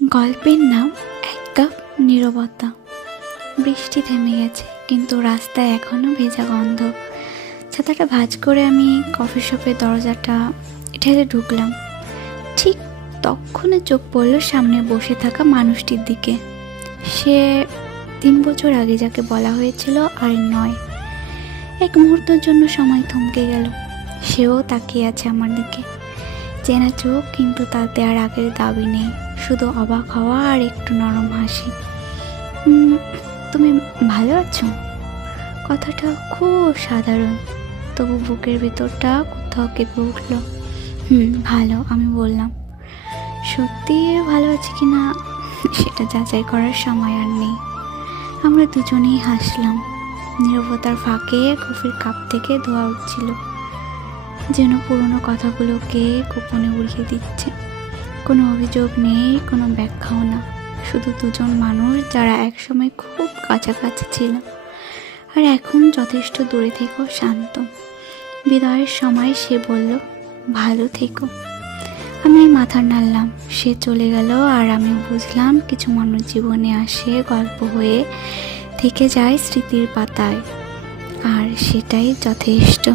গল্পের নাম এক কাপ নীরবতা। বৃষ্টি থেমে গেছে, কিন্তু রাস্তায় এখনো ভেজা গন্ধ। ছাতাটা ভাঁজ করে আমি কফি শপের দরজাটা ঠেলে ঢুকলাম। ঠিক তখনই চোখ পড়ল সামনে বসে থাকা মানুষটির দিকে। সে 3 বছর আগে যাকে বলা হয়েছিল আর নয়। এক মুহূর্তের জন্য সময় থমকে গেল। সেও তাকিয়ে আছে আমার দিকে, চেনা চোখ, কিন্তু তাতে আর আগের দাবি নেই, শুধু অবাক হওয়া আর একটু নরম হাসি। তুমি ভালো আছো? কথাটা খুব সাধারণ, তবু বুকের ভিতরটা কোথাও কেঁপে উঠল। ভালো, আমি বললাম। সত্যি ভালো আছি কিনা সেটা যাচাই করার সময় আর নেই। আমরা দুজনেই হাসলাম। নীরবতার ফাঁকে কফির কাপ থেকে ধোয়া উঠছিল, যেন পুরনো কথাগুলোকে গোপনে উড়িয়ে দিচ্ছে। কোনো অভিযোগ নেই, কোনো ব্যাখ্যাও না, শুধু দুজন মানুষ যারা একসময় খুব কাছাকাছি ছিল আর এখন যথেষ্ট দূরে থেকেও শান্ত। বিদায়ের সময় সে বলল, ভালো থেকো। আমি মাথা নাড়লাম। সে চলে গেল আর আমি বুঝলাম কিছু মানুষ জীবনে আসে গল্প হয়ে, থেকে যায় স্মৃতির পাতায়, আর সেটাই যথেষ্ট।